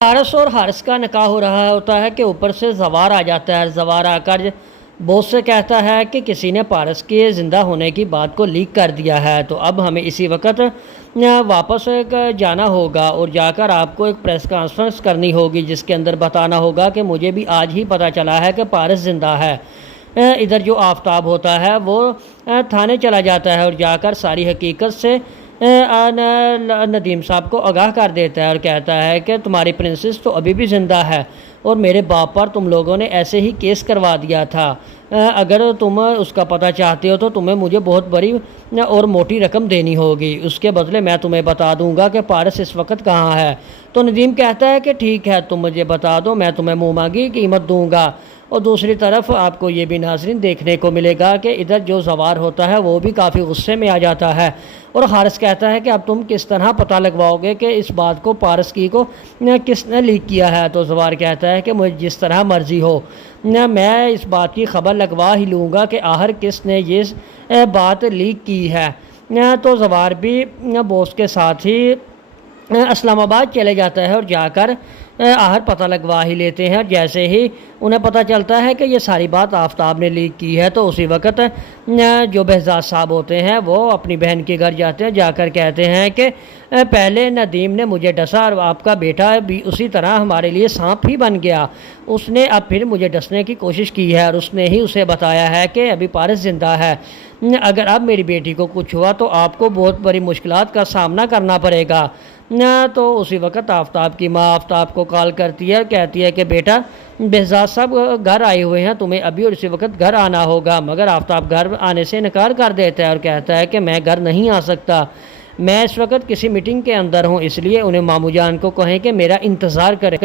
حارث اور حارث کا نکاح ہو رہا ہوتا ہے کہ اوپر سے زوار آ جاتا ہے۔ زوار آ کر بوس سے کہتا ہے کہ کسی نے پارس کے زندہ ہونے کی بات کو لیک کر دیا ہے، تو اب ہمیں اسی وقت واپس جانا ہوگا اور جا کر آپ کو ایک پریس کانفرنس کرنی ہوگی جس کے اندر بتانا ہوگا کہ مجھے بھی آج ہی پتہ چلا ہے کہ پارس زندہ ہے۔ ادھر جو آفتاب ہوتا ہے وہ تھانے چلا جاتا ہے اور جا کر ساری حقیقت سے ندیم صاحب کو آگاہ کر دیتا ہے اور کہتا ہے کہ تمہاری پرنسس تو ابھی بھی زندہ ہے اور میرے باپ پر تم لوگوں نے ایسے ہی کیس کروا دیا تھا۔ اگر تم اس کا پتہ چاہتے ہو تو تمہیں مجھے بہت بڑی اور موٹی رقم دینی ہوگی، اس کے بدلے میں تمہیں بتا دوں گا کہ پارس اس وقت کہاں ہے۔ تو ندیم کہتا ہے کہ ٹھیک ہے، تم مجھے بتا دو، میں تمہیں منہ مانگی قیمت دوں گا۔ اور دوسری طرف آپ کو یہ بھی ناظرین دیکھنے کو ملے گا کہ ادھر جو زوار ہوتا ہے وہ بھی کافی غصے میں آ جاتا ہے اور حارث کہتا ہے کہ اب تم کس طرح پتہ لگواؤ گے کہ اس بات کو پارس کی کو کس نے لیک کیا ہے۔ تو زوار کہتا ہے کہ مجھے جس طرح مرضی ہو، میں اس بات کی خبر لگوا ہی لوں گا کہ آخر کس نے یہ بات لیک کی ہے۔ تو زوار بھی بوس کے ساتھ ہی اسلام آباد چلے جاتا ہے اور جا کر آخر پتہ لگوا ہی لیتے ہیں۔ اور جیسے ہی انہیں پتہ چلتا ہے کہ یہ ساری بات آفتاب نے لیک کی ہے تو اسی وقت جو بہزاد صاحب ہوتے ہیں وہ اپنی بہن کے گھر جاتے ہیں، جا کر کہتے ہیں کہ پہلے ندیم نے مجھے ڈسا اور آپ کا بیٹا بھی اسی طرح ہمارے لیے سانپ ہی بن گیا، اس نے اب پھر مجھے ڈسنے کی کوشش کی ہے اور اس نے ہی اسے بتایا ہے کہ ابھی پارس زندہ ہے۔ اگر اب میری بیٹی کو کچھ ہوا تو آپ کو بہت بڑی مشکلات کا سامنا کرنا پڑے گا۔ تو اسی وقت آفتاب کی ماں آفتاب کو کال کرتی ہے اور کہتی ہے کہ بیٹا بہزاد صاحب گھر آئے ہوئے ہیں، تمہیں ابھی اور اسی وقت گھر آنا ہوگا۔ مگر آفتاب گھر آنے سے انکار کر دیتا ہے اور کہتا ہے کہ میں گھر نہیں آ سکتا، میں اس وقت کسی میٹنگ کے اندر ہوں، اس لیے انہیں ماموں جان کو کہیں کہ میرا انتظار کرے۔